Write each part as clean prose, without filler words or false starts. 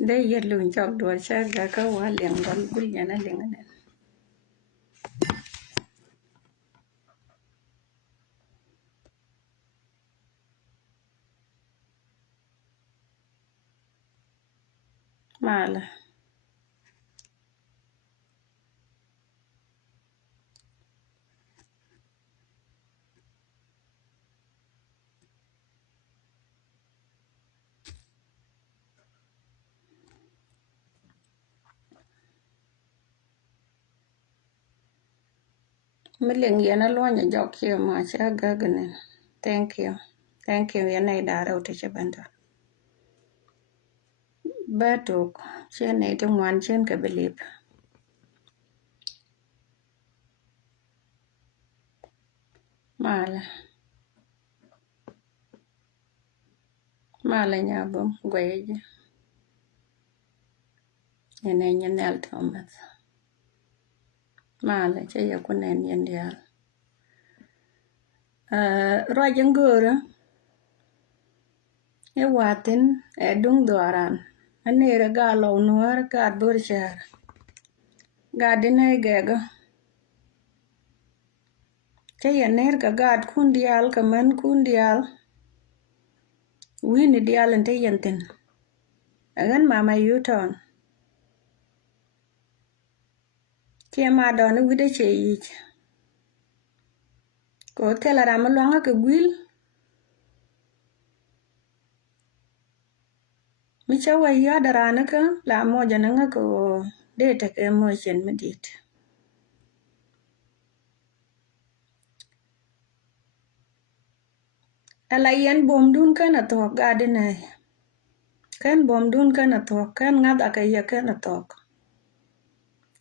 Đây giờ lùn chọc đùa xa gà có quá liền con bút nhà nó liền này. Mà là mới liền giờ nó luôn nhà dọc kia mà xa gà gần này. Thank you. Thank you. Giờ này đã đâu thì chấp nhận đó. Ba trục. Trên này trong ngoan trên cái believe. Mà là nhà bông quay chứ. Nhà này nhà nèl Thomas. Mà là chứ giờ con nền nhân đial. Rồi chẳng gỡ đó. E watin e dung doran. Anere galo nuar gad burshar. Gadine gega. Kaya ner ka gad kundial ka man kundial. Wini dial ente yantin. Agan mama yuton. Kia ma dona wide che yich. Ko tela ramalwanga ka gwil. Micha wa yada rana ka la moja nanga ko data ka emotion medit. Ala yen bom dun ka na tok gadine. Kan bom dun ka na tok kan ngada ka ya ka na tok.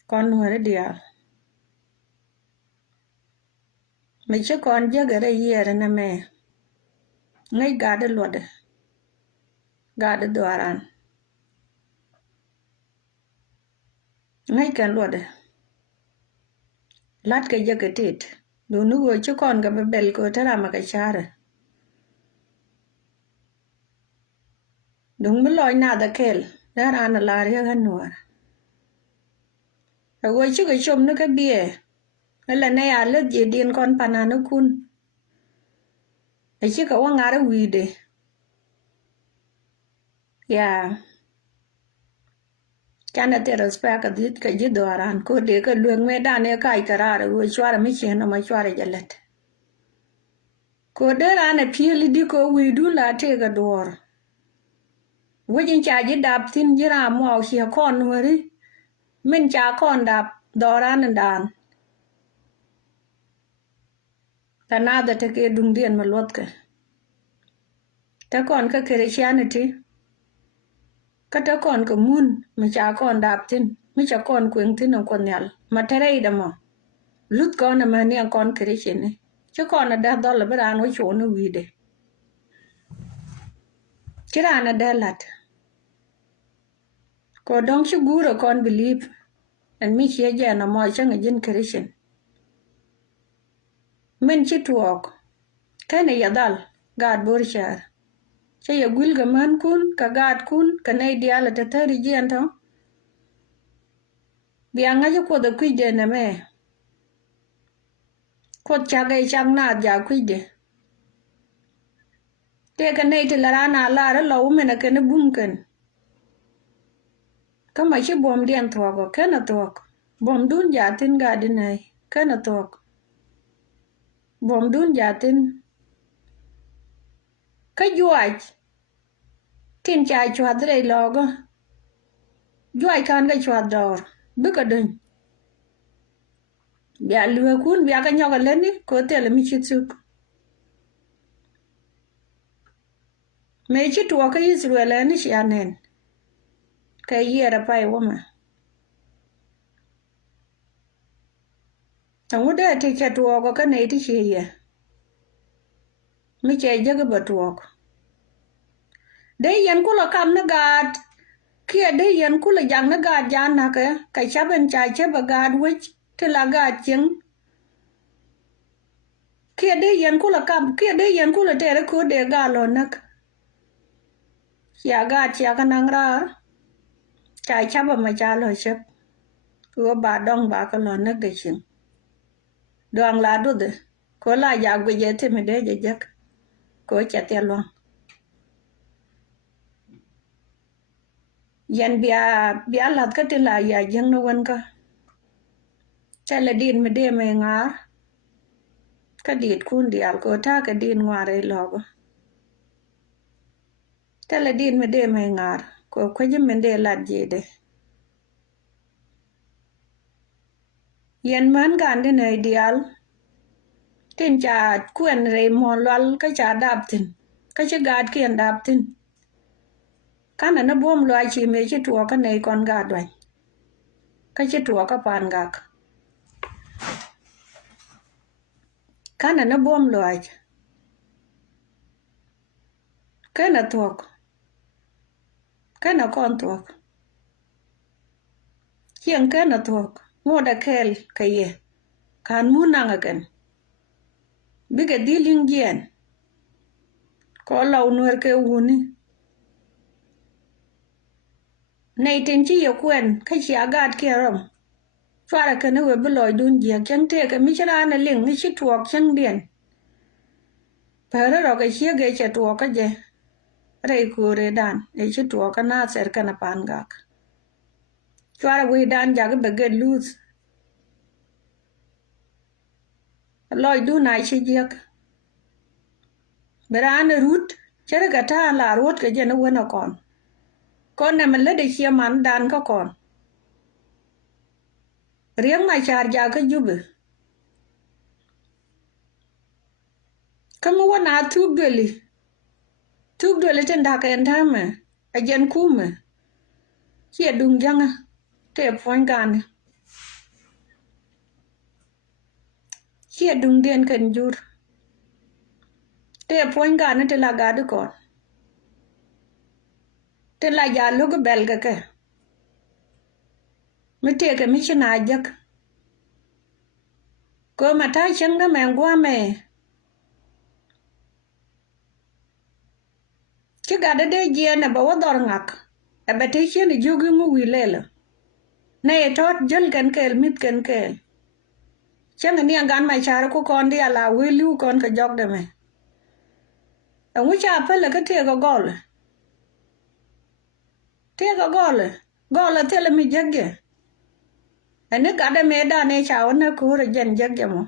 Kon nuare dial. Micha kon jagare yere na me. Ngay gada lwade. Gada doaran. Ngay kan lwade. Lat ka jagatit. Dunu go chukon ka bebel ko tarama ka chara. Dung beloy nada kel. Darana laria ganuar. Ago chuka chum no ka bie. Ala na ya let je din kon panano kun. Achi ka wangara wide. Ya. Kana te respect ka dit ka jidoaran. Ko de ka lueng me dane ka ikarara. Go chwara mi chena ma chwara jalet. Ko de rana pieli di ko widu la te ka door. Wajin cha jidap tin jira mo au xia kon wari. Min cha kon dap doran dan. Tanada te ke dung dien malot ka. Ta kon ka Christianity. Ka ta kon ka mun. Mi cha kon dap tin. Mi cha kon kweng tin ang kon nyal. Materai da mo. Lut kon na mani ang kon Christian ni. Cha kon na da dola beran wa chon na wide. Kira na da lat. Ko dong chuguro kon believe. And mi chia jana mo chang a jin Christian. Min chituok. Kene yadal. Gad burshar. Chaya gwil ga man kun, ka gad kun, ka na ideala ta tari jian to. Bianga jo kwa da kuide na me. Kwa chagay chang na ja kuide. Te ka na iti larana lara lau mena ka na bumkan. Kama chi bom dian tuwako, ka na tuwako. Bom dun jatin gadinay, ka na tuwako. Bom dun jatin. Ka juaj. Tin chai chwad rei logo. Juaj kan ka chwad dor. Bika dun. Bia luwa kun bia ka nyoka leni ko tele mi chitsuk. Me chituwa ka Israel ni shianen. Ka yera pai wama. Tanguda te chatuwa ka na iti shiya. Mi chay jaga batuwa. Dey yan kula kam na gad. Kia dey yan kula jang na gad jan na ka chaben chay chaba gad wich. Tila gad ching. Kia dey yan kula kam. Kia dey yan kula tere ko de galo nak. Ya gad siya ka nang rar. chai chaba ma chalo chep ko ba dong ba ko lo na ge chin doang la do de ko la ya gwe je te me de je jak ko cha te lo yan bia lat ka te la ya jeng no wan ka cha la din me de me nga ka dit kun dial ko ta ka din ngare lo go ta la din me de me ngar ko je me de lat je de yan man gan de ne dial tin cha kuen re mo lal ka cha dap tin ka cha gad kien dap tin kana na bom lo chi me chi tuo ka nei kon ga dwan ka chi tuo ka pan gak kana na bom lo ai kana tuok kana kon tuok kien kana tuok mo da kel ka ye kan mu nang agen biga diling gen ko law nuer ke wuni nei tin chi yo kwen ka chi agat ke rom fara kana we beloy dun je ken te ka mi chara na ling ni chi tuok chen bien pero ro ka chi ge che tuok ka je re ku re dan e chi tuok ka na ser kana pan gak fara we dan ja ga be lose loy du na chi je beran rut chere ka ta la rut ka je na wona kon na man le de chi man dan ka kon riang ma char ja ka jube kamu wana tugdeli ten da ka entame a jen kume chi dung janga te pon gan chi dung den kan jur te pon gan te la gadu kon te la ja lug bel ga ke mi te ka mi china jak ko mata changa men gwa me chi gada de je na ba wador ngak e ba te chen jogi mu wilela na e tot jel kan kel mit kan kel changa ni gan ma char ko kon dia la wilu kon ka jog de me ngu cha pele ka te go gol te le mi jagge ene gada me da ne cha na ku re jen jagge mo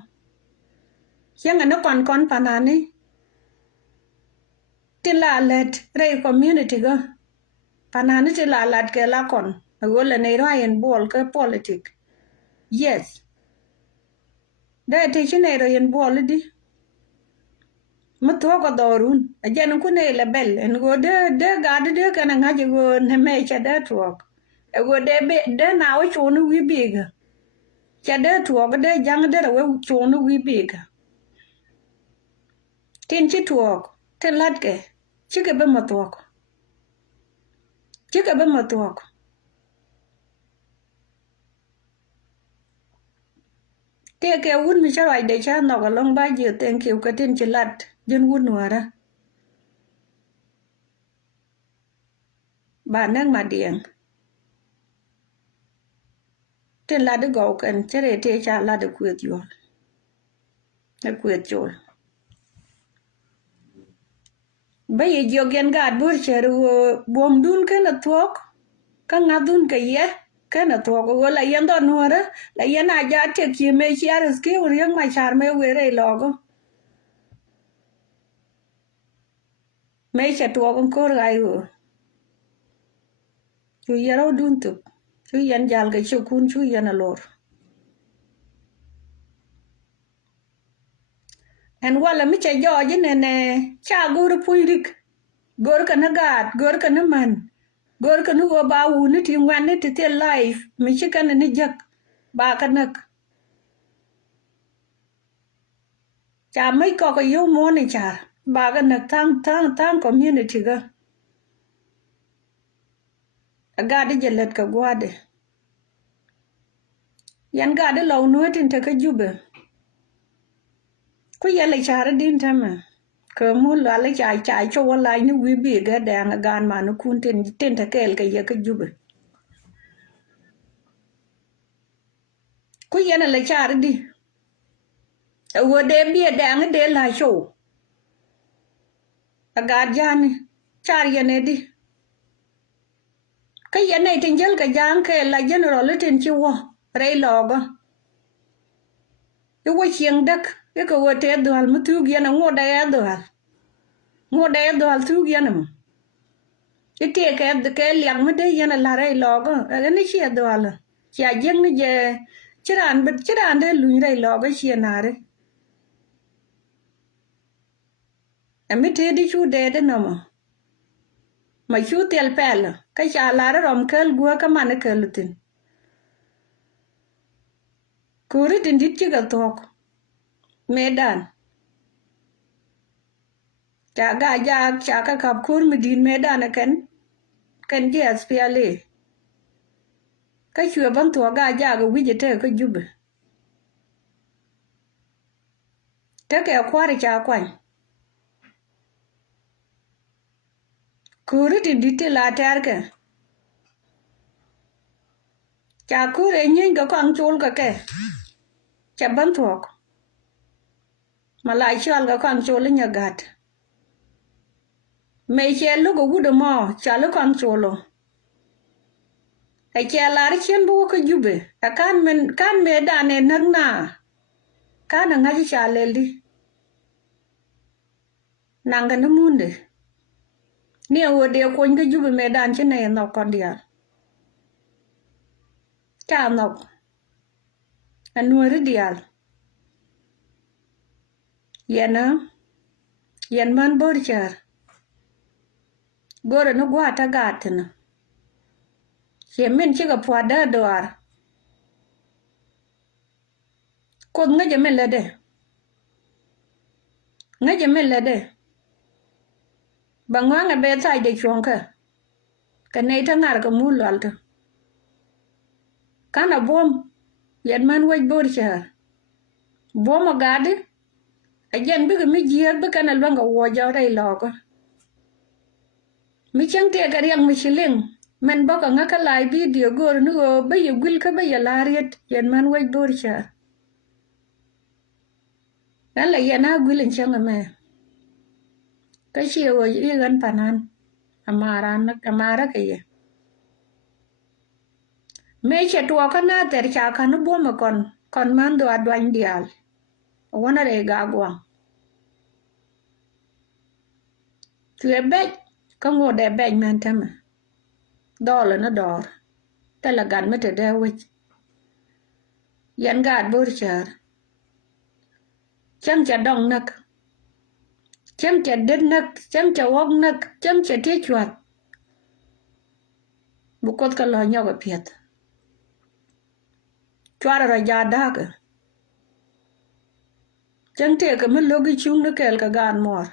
changa no kon panani tin la let re community go panani tin la lat ke la kon wala ne rayen bol ke politic yes da te chine rayen bol di matho ko dorun ajen ku ne le bel en go de gad de kana ngaje go ne me cha da tuok e go de na o chunu wi biga cha de tuok de jang de we chunu wi biga tin chi tuok tin lat ke chi ke be matuok ke un mi cha de cha no ga long ba ji thank you ka tin chi lat jin un wara ba nang ma dieng tin la de go kan chere te cha la de kwet yo de kwet chol ba ye jogen gad bur cheru bom dun kan tuok ka ngadun ka ye kana tuok wala yen don nuora la yen aja te ki me chiar ski uriang ma char me were logo me cha tuok ko rai go chu yero dun tu chu yen jal ga chu kun chu yen alor en wala mi cha jo je ne cha gur puirik gor kana gad gor kana man gor kana go ba wu ni ti ngwan ni ti te life mi chi kana ni jak ba kanak cha mai ko yo mo ni cha ba kanak tang community ga gadi jelet ka gwade yan gadi law nuetin te ka jube ku yele chara din tama ka mu la le cha cho wala ni wi bi ga da gan ma no kun tin te kel ka ye ka jube ku yana la char di wo de bi dang de la show aga jan char yana di ka yana tinjel ka jang ke la general tin chi wo rei logo wo chieng dak ko wo te dwal mutu yana ngoda ya dwal tu yana ite ke liang me de yana la rei logo ni chi dwal cha jeng ni je chiran de lu rei logo chi nare emi te di chu de no ma chu tel pel ka cha la rom kel gua ka man kel tin kuri tin dit chi ga tok medan cha ga ja cha ka kap kur mi din medan kan je aspiale ka chu ban to ga ja ga wi je te ka jube te ke kwari cha kwan kuri tin dit la ter ke cha kure nyin ga kwang chul ka ke cha ban to malai chal ga kwang chul nya gat me che lu go gudo mo cha lu kwang chulo ai che la ri chen bu ka jube kan me da ne nang na kan nga ji cha le li nanga na munde ni wo de ko nga jube me dan che ne no kon dia cha no anu ri dial yana yan man bor char gore no gwa ta gatna che men che ga pwa da doar ko nga je men le de bangwa nga be sai de chonka ka nei ta ngar ka mu lalta kana bom yan man waj bor char bom agade ajen bi mi jier bi kana lwanga wo jo rei logo mi chang te ga yang mi chiling men boka nga ka lai video gor nu go ba ye gul ka ba ye lariet yan man waj bor char ala yana gulin chang me ka chi wo yi gan panan amara ke ye me che tuo ka na ter cha ka nu bom kon man do adwan dial wona re ga gwang chwe bej ka ngode bej man tama dole na dor tala gan mete de wich yan gad bor char cham cha dong nak cham cha dit nak cham cha wok nak cham cha te chwat bukot ka lo nyoga piet chwara ra ja daga cham te ka mi logi chung na kel ka gan mor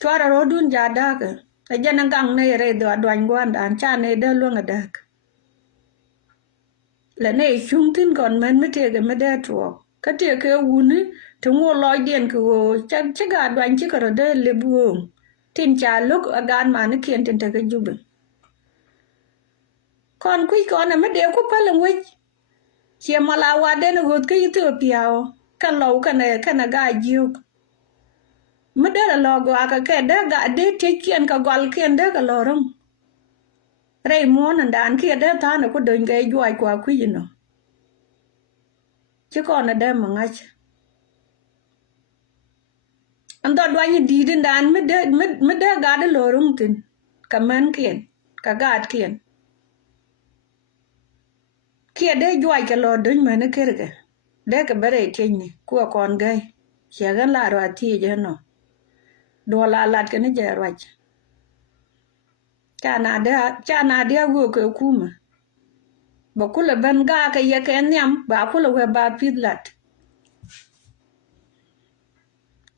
chwara ro dun ja daga ajana gang ne re do adwan gwan dan cha ne de lo ngadak la ne chung tin kon men mi te ga me de tro ka te ke wuni to ngo loy den ko cha ga adwan chi ka de le buong tin cha luk agan ma ne kien tin te ka jube kon kui kon me de ko palang wi che mala wa de no got ka Ethiopia ka lo ka na ga juk me de lo go aka ke de ga de te kien ka gol kien de ka lorong rei mon dan kia de ta no ko den ga juai kwa kui no che kon de ma ngach ando dwa ni di din dan me de ga de lorong tin ka man kien ka ga kien kia de juai ka lo dun ma ne kerga de ka bare kenni ko kon gai che gan la ro ati je no do la lat ka ne je rwach chana de wo ko kuma ba kula ban ga ka ye ka nyam ba kula we ba pidlat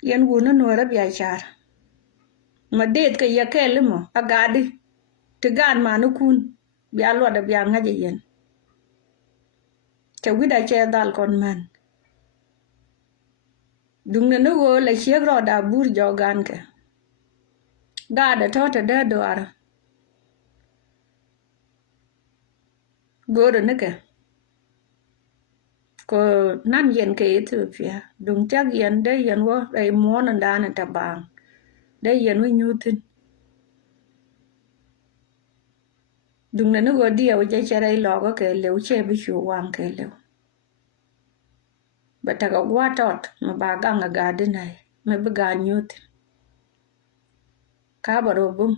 yen wuna no ra bia char ma det ka ye ka limo agadi te gan ma no kun bia lo da bia ngaje yen cha wida che dal kon man dung ne no wo la che ro da bur jo gan ka ga da to te de do ara go de ne ka ko nan yen ke Ethiopia dung chắc yen de yen wo ai mon ndan ta bang de yen wo nyutin dung na go dia wo je chere lo go ke le che bi chu wang ke le bata ga gwa tot ma ba ga nga ga de nai me bi ga nyutin ka baro bum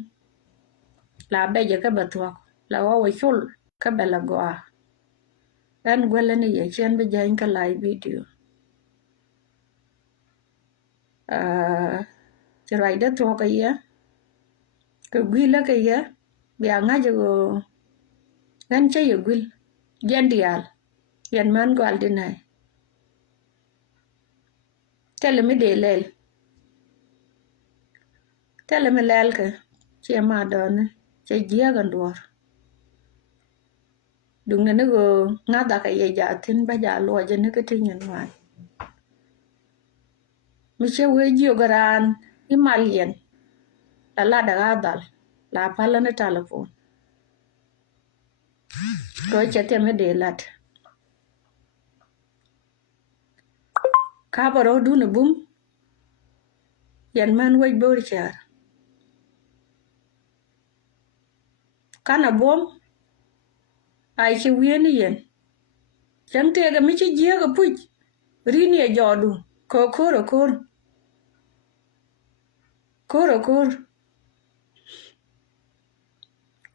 la be je ka batwa la wo chul ka bela gwa dan gwele ni ye chen bi jain ka live video chirai da to ka ye ka gwila ka ye bi anga je go gan che ye gwil gen dial yan man gwal dinai tele mi de lel tele mi lel ka che ma don che gia gan dor dung ne go ngada ka ye ja tin ba ja lo je ne ka tin yan wan mi che we jio garan i malien la da gadal la pala na telephone ko che te me de lat ka baro du ne bum yan man we bor char kana bom ai che wien yen chang te ga mi che jia ga puj rini e jodu ko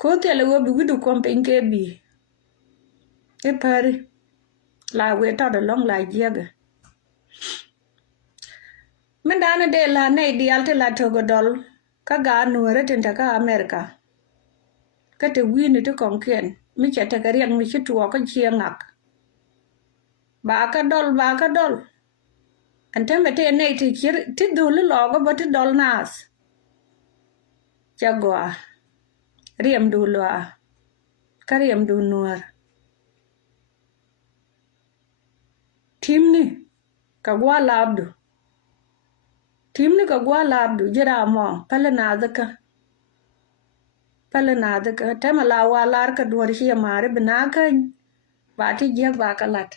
ko te le wo bi du kom pen ke bi e pare la we ta da long la jia ga men dana de la nei di alte la to go dol ka ga nu re tin ta ka America ka te wini to kon ken mi che ta ka riang mi che tuo ko chiengak ba ka dol ante me te nei ti chir ti du le lo go ba ti dol nas chagwa riem du lo ka riem du nuar timni ka gwa labdu jira mo pale na daka tema la wa lar ka duwar shi mare bina kan ba ti je ba ka lat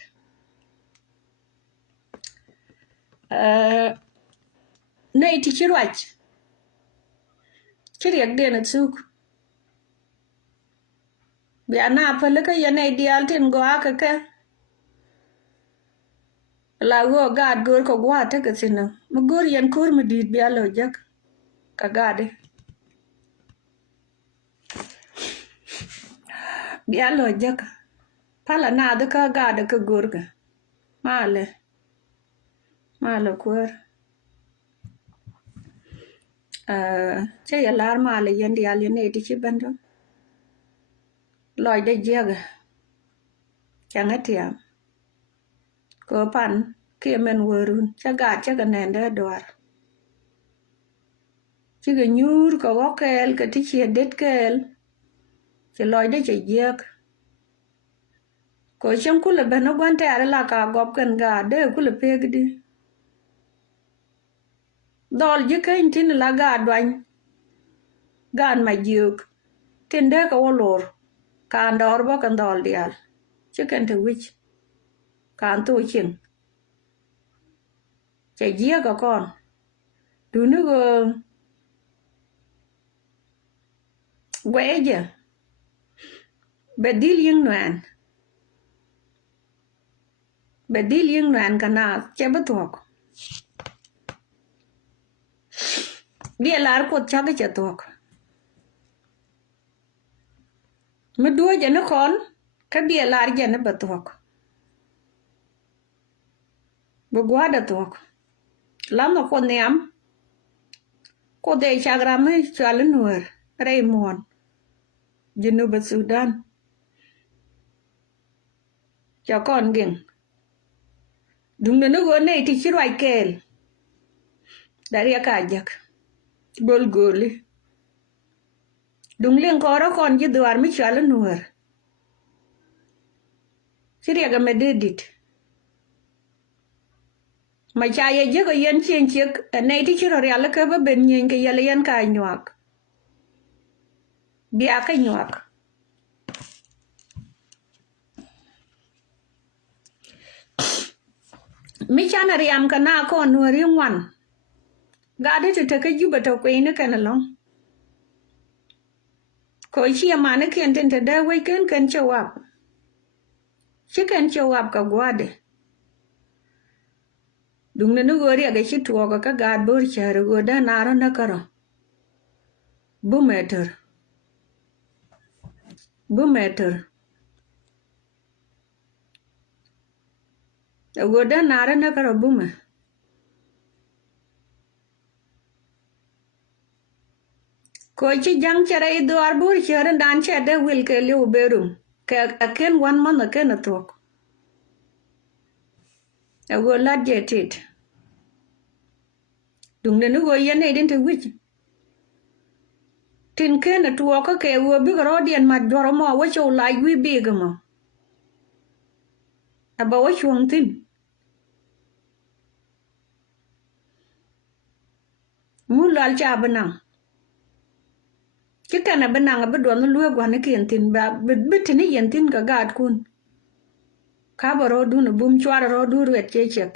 nei ti chirwach chiriak de na tsuk bi ana pale ka ya nei dial tin go aka ka la go gad gor ko gwa ta ka sino mu gor yan kur mu dit bi alo jak ka gade bi alo jak pala na da ka gade ka gor ka male kur che ya lar male yan dial ne ti chi bando loy de jaga changa tiam ko pan ke men worun chaga nende dwar chiga nyur ko gokel ka ti che det kel che loy de che jak ko chen kula beno gwante ara la ka gop kan ga de kula pegdi dol je kan tin la ga dwan gan ma juk tinde ka wolor kan dor ba kan dol dial chicken to which kan tu chin che jia ka kon du nu go weje bedil yung nuan kana che batok dia lar ko chaga che tok me duo je na kon ka dia lar je na batok bu gwada tok lama ko niam ko de chagrame chale nuer Raymond Junub Sudan cho con geng dung na go nei ti chirwai kel daria ka jak gol goli dung len ko ro kon ji duar mi chale nuer chiria ga mededit ma cha ye je go yen chen chek nei ti chiro ya la ka ba ben nyen ke yele yan ka nyak bia ka nyak mi chana riam kana ko nuori ngwan gade to take juba to queen kana long ko chi amane ken ten te da we ken show up chi ken show up ka gwade dung ne gori aga chi tuo ka gad bor chare go da naro na karo bumeter go da naro na karo bume ko chi jang chare idwar bor chare dan chade wil ke liu berum ke aken wan man aken atok go la jetit dung ne go yene den te wich tin ken tuo ka ke wo bi ro dien ma doro mo wo cho lai wi bi ga mo aba wo chuang tin mu lal cha banang kita na banang ba do no lu gwa ne ken tin ba bit ni yen tin ka gad kun ka ba ro du no bum chwar ro du ret che chek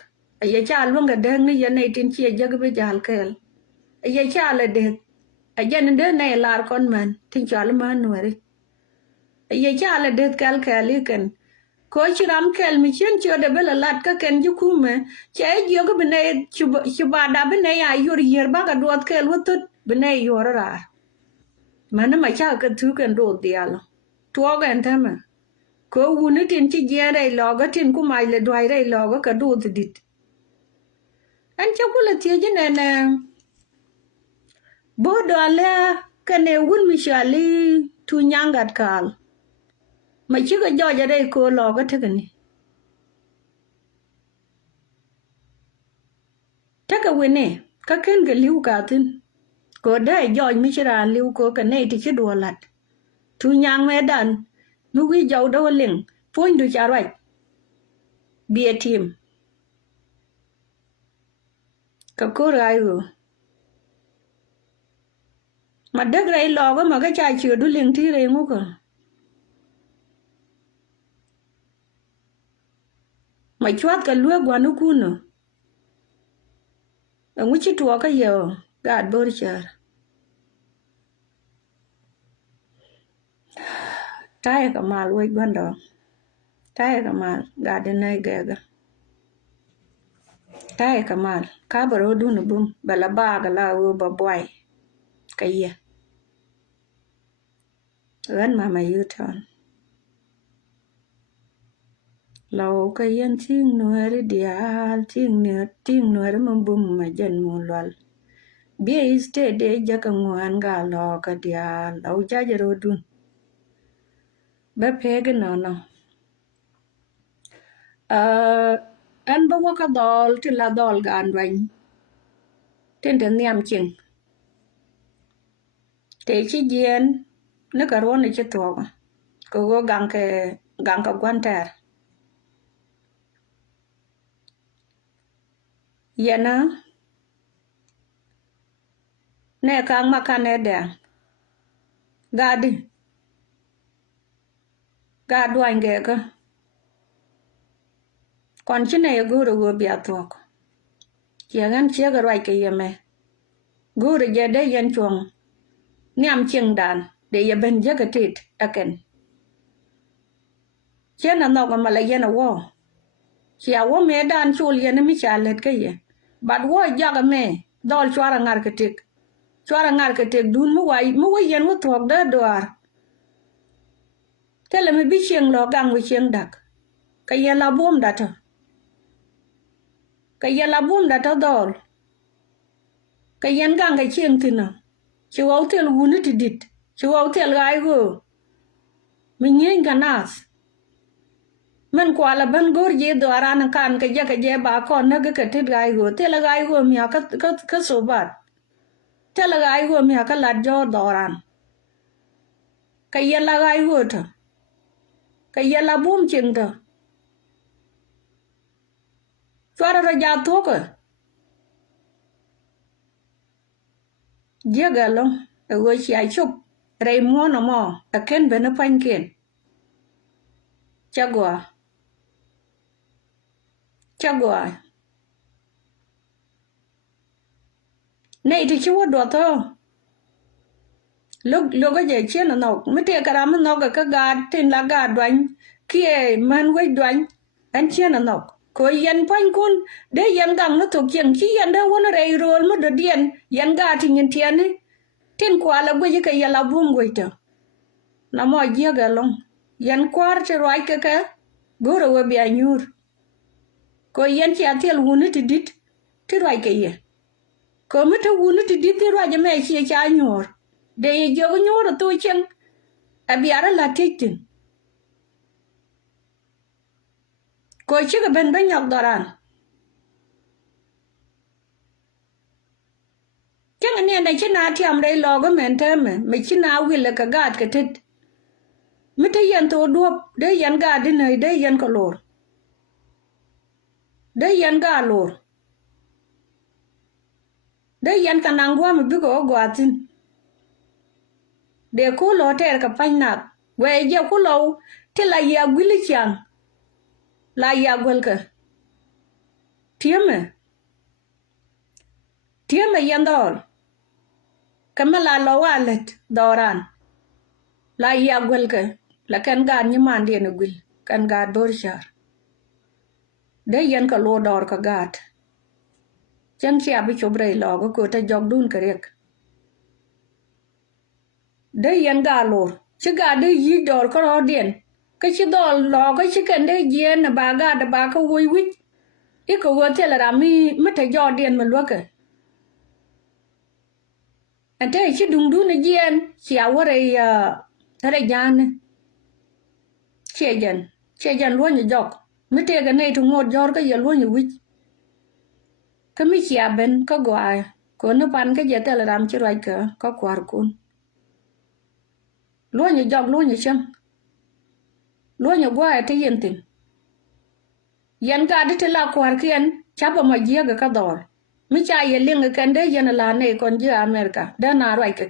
ye cha lu ga de ni yen ne tin che jag be jal kel ye cha le de ajen de ne lar kon man tin chal man wari ye cha le de kal kali ken ko chiram kel mi chen cho de bela lat ka ken ju kume che jo ko bene chuba da bene ya yor yer ba ga dot kel wotut bene yor ra mana ma cha ka tu ken do dialo to ga entama ko wuni tin chi jere lo ga tin ku mai le dwai re lo ga ka do dit an cha kula tie je ne bo do le kane wun mi shali tu nyangat kal ma chi ga jo ja re ko lo ga te ni taka wene ka ken ga liu ka tin ko da jo mi chira liu ko ka ne ti chi do lat tu nyang me dan nu wi jo do ling pon du cha rai bia tim ka ko rai go ma dag rai lo ga ma ga cha chi du ling ti re ngu ko ma chwat ka lu gwa nu ku no ngu chi tuo ka yo gad bor char tai ka mal we gwando tai ka mal gad na ga tai ka mal ka baro du no bum bala ba ga la wo ba boy ka ye ran ma yuton lo ka yen ting nuer dial ting nuer mo bum ma jen mo lol bi iste de ja ka ngwan ga lo ka dial au ja jero dun ba pege no an ba wo ka dol ti la dol ga an wan ten ten niam ching te chi jen ne ka ro ne chi to ko go gang ka gwan ter yana ne kang ma kan ne de gadi ga dwan ge ka kon chi ne go ro go bia to yan che ga rai ke yeme go ro je de yan chong niam ching dan de ye ben je ka tit aken chen na no ga ma la yen wo chia wo me dan chul yen mi cha let ke ye bad wo ja ga me dol chwara ngar ke tik dun mu wa yen mu thok da dwar tele me bi cheng lo gang wi cheng dak ka ye la bom da ta dol ka yen gang ga cheng tina chi wo tel wuni ti dit chi wo tel gai go mi nyen ganas men kwala ban gor je dwara na kan ka je ba kon na ga ka tit gai go tel gai go mi ka so bat tel gai go mi ka la jo doran ka ye la gai go ta ka ye la bom cheng ta chwara ra ja to ka je ga lo e go chi ai chup rei mo no mo ta ken be na pan ken chagwa nei ti chu do to lo ga je chen no mi te kara mi no ga ga tin la ga dwan kie man we dwan an chen no ko yen pan kun de yen gang no to kien chi yen da wona re rol mo do dien yen ga ti nyin tien ni tin kwa la gwe ka ya la bum gwe to na mo je ga long yen kwar che roi ka goro we bi anyur ko yen chi atel woni ti dit ti roi ke ye ko mi to woni ti dit ti roi me chi cha nyor de ye jo nyor to chen abiara la titin ko chi ga ben ben yok doran chẳng anh này chứ nào thì đây lo cái mình thế mà chứ nào vì là cái gạt cái thịt mới thấy dân tôi đuốc đấy dân gạt đi này đấy dân có lor đấy dân gạt lor đấy dân cái năng qua mà biết có gạt tin để cô lo thế cái phanh nạp về giờ cô lo thế là giờ quý lịch chẳng là giờ quên cái thiêm mà dân đó kama la lo walet doran la ya gwel ke la kan ga ni man de gwel kan ga dor char de yan ka lo dor ka gat chen chia bi chobre lo ko ta jog dun karek de yan ga lo chi ga de yi dor ko ro den ka chi dol lo ka chi kan de yen na ba ga da ba ka woi wit I ko wo te la ra mi ta jo den ma lo ke ante chi dung du na yen chi awore tare jan che jan lo ni jok mi te ga nei to ngod jor ka ye lo ni wit ka mi chia ben ka gwa ko no pan ka je te la ram chi rai ka kwar kun lo ni jok lo ni chen lo ni gwa te yen tin yen ga de te la kwar kien cha ba ma je ga ka dor mi cha ye ling kan de yen la nei kon je America da na rai ka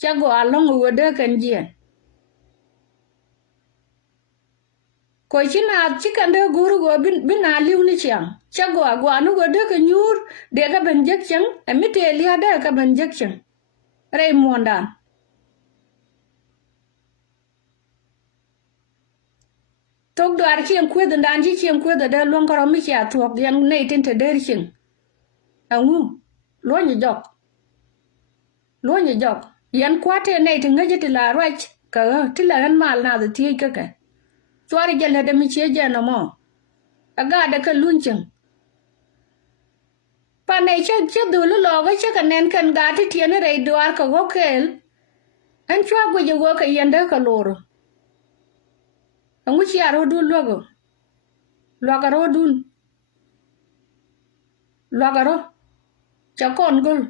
cha go along wo de kan jien ko china chikan de guru go bin na liu ni chang cha go anu go de ka nyur de ka ben jek chang emite lia de ka ben jek chang re mondan tok dar chien kwe de dan chi chien kwe de long karo mi cha tuok yang nei tin te der ching angu lo ni jok yan kwate nei te ngaje ti la right ka ti la ran mal na de ti ka Chwari jale de mi che jana mo. Aga de ka lunching. Pa nei che du lo ga che ka nen kan ga ti tiene re duar ka go kel. An chwa go je go ka yende ka loro. Angu chi aro du logo. Logaro dun. Logaro. Cha kon gol.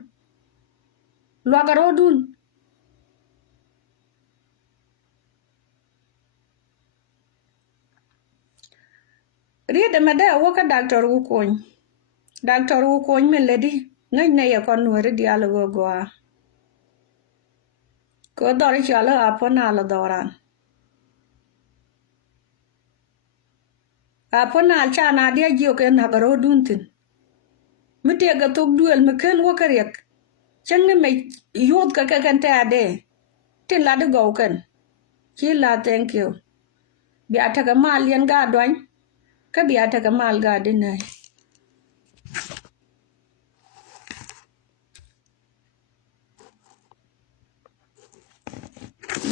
Logaro dun. Riede ma da wo ka doctor wu koñ. Doctor wu koñ me ledi. Ngay ne ya kon nuere di ala go goa. Ko dori chala apona ala doran. Apona cha na dia jio ke na garo duntin. Mite ga tok duel me ken wo karek. Chang me yod ka kan ta ade. Tin la de go ken. Chi la thank you. Bi ataka mal yen ga dwan. Ka bi ataka mal ga dinai.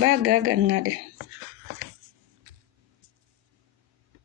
Ba ga ngade.